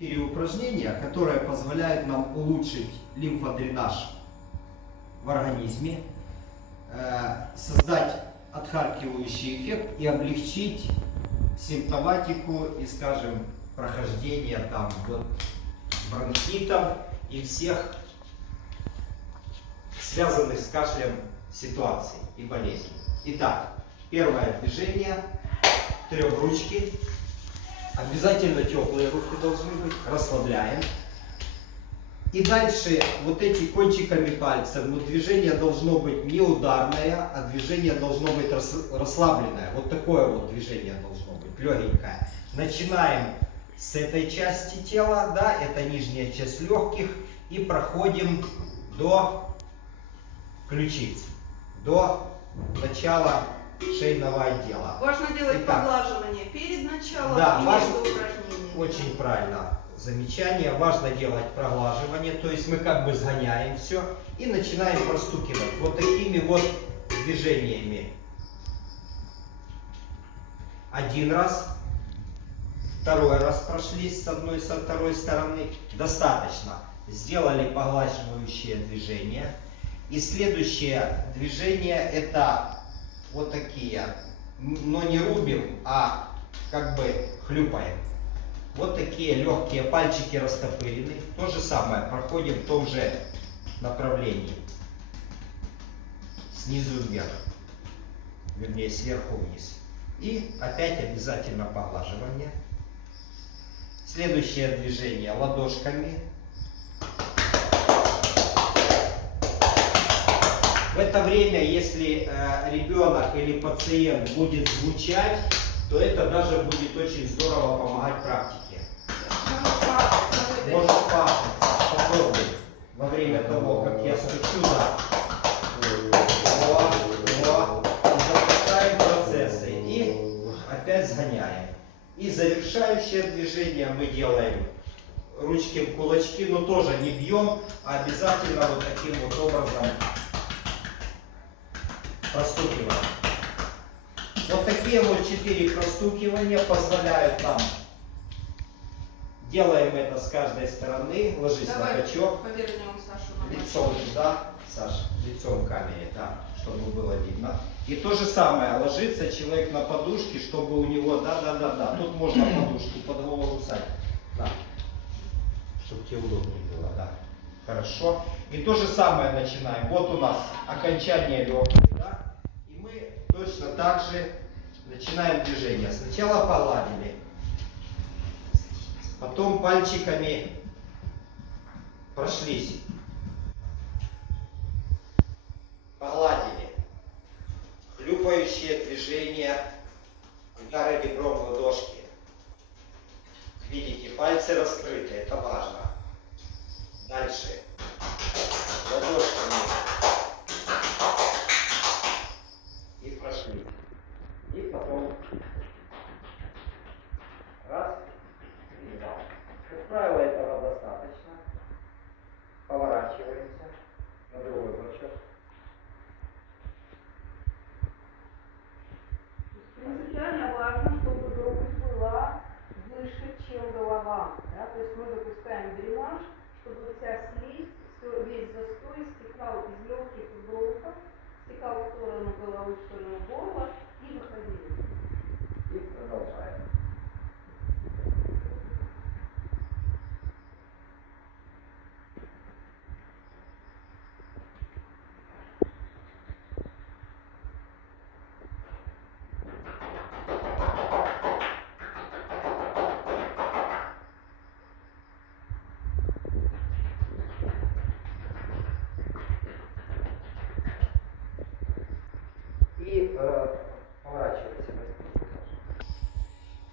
4 упражнения, которые позволяют нам улучшить лимфодренаж в организме, создать отхаркивающий эффект и облегчить симптоматику и, скажем, прохождение там вот бронхитов и всех связанных с кашлем ситуаций и болезней. Итак, первое движение, трехручки. Обязательно теплые руки должны быть. Расслабляем. И дальше вот эти кончиками пальцев, но движение должно быть не ударное, а движение должно быть расслабленное. Вот такое вот движение должно быть, легенькое. Начинаем с этой части тела, да, это нижняя часть легких, и проходим до ключиц, до начала шейного отдела. Важно делать поглаживание перед началом, да, и между упражнениями. Очень правильно замечание. Важно делать проглаживание, то есть мы как бы сгоняем все и начинаем простукивать вот такими вот движениями. Один раз, второй раз прошлись с одной, со второй стороны. Достаточно. Сделали поглаживающее движение. И следующее движение это вот такие, но не рубим, а как бы хлюпаем. Вот такие легкие пальчики растопырены. То же самое проходим в том же направлении. Снизу вверх. Вернее, сверху вниз. И опять обязательно поглаживание. Следующее движение ладошками. В это время, если ребенок или пациент будет звучать, то это даже будет очень здорово помогать практике. Может пахнуть. Попробуй. Во время того, как я стучу, да. И запускаем процессы. И опять сгоняем. И завершающее движение мы делаем ручки в кулачки, но тоже не бьем, а обязательно вот таким вот образом простукиваем. Вот такие вот 4 простукивания позволяют нам. Делаем это с каждой стороны. Ложись на бочок. Повернем Сашу на лицом туда, Саша, лицом к камере, да, чтобы было видно. И то же самое, ложится человек на подушке, чтобы у него, да. Тут можно подушку под голову ставить, да, чтобы тебе удобнее было, да. Хорошо. И то же самое начинаем. Вот у нас окончание легких, да. И мы точно так же начинаем движение. Сначала погладили, потом пальчиками прошлись, погладили, хлюпающее движение, удары ребром в ладошки. Видите, пальцы раскрыты, это важно. Дальше ладошками и прошли. И потом раз и два. Как правило, этого достаточно. Поворачиваемся на другой бочок. Принципиально важно, чтобы грудь была выше, чем голова. Да? То есть мы допускаем дренаж, чтобы вся слизь, весь застой стекал из легких и бронхов, стекал в сторону головы, в сторону горла и выходил. И продолжаем. И поворачивайся.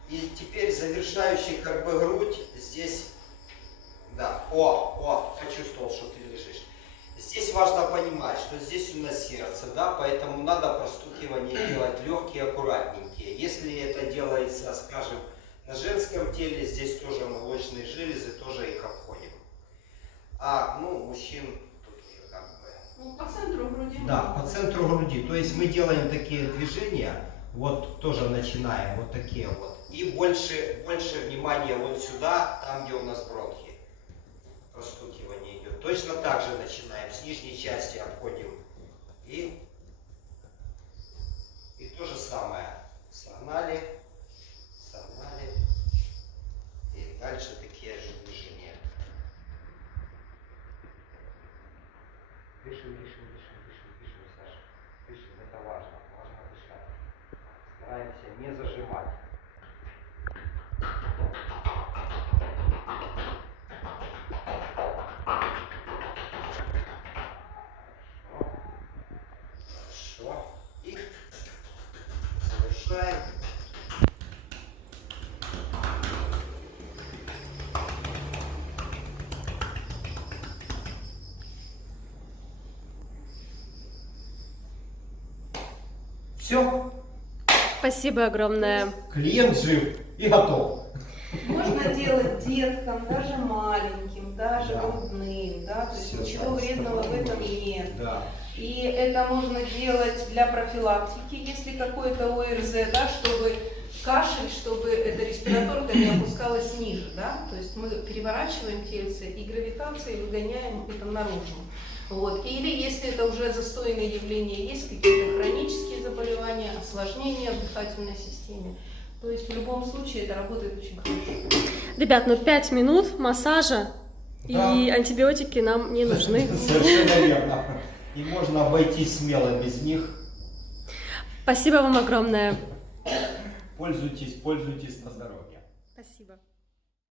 И теперь завершающий как бы грудь здесь, да, почувствовал, что ты лежишь. Здесь важно понимать, что здесь у нас сердце, да, поэтому надо простукивание делать легкие, аккуратненькие. Если это делается, скажем, на женском теле, здесь тоже молочные железы, тоже их обходим. А, мужчин тут уже как бы... по центру груди. Да, по центру груди. То есть мы делаем такие движения, вот тоже начинаем, вот такие вот. И больше внимания вот сюда, там, где у нас бронхи. Простукивание идет. Точно так же начинаем. С нижней части обходим. И то же самое. Согнали. И дальше такие же движения. Дышим, Саша. Дышим, это важно. Важно дышать. Стараемся не зажимать. Хорошо. И завершаем. Все, Спасибо огромное. клиент жив и готов. Можно делать деткам, даже маленьким, даже Да. грудным, да, то есть Всё, ничего да, вредного в здорово. этом нет. Да. И это можно делать для профилактики, если какой-то ОРЗ, да, чтобы кашель, чтобы эта респираторка не опускалась ниже, да, то есть мы переворачиваем тельце и гравитацией выгоняем это наружу. Вот. Или если это уже застойное явление, есть какие-то хронические заболевания, осложнения в дыхательной системе, то есть в любом случае это работает очень хорошо. Ребят, 5 минут массажа Да. и антибиотики нам не нужны. Совершенно верно. И можно обойтись смело без них. Спасибо вам огромное. Пользуйтесь на здоровье. Спасибо.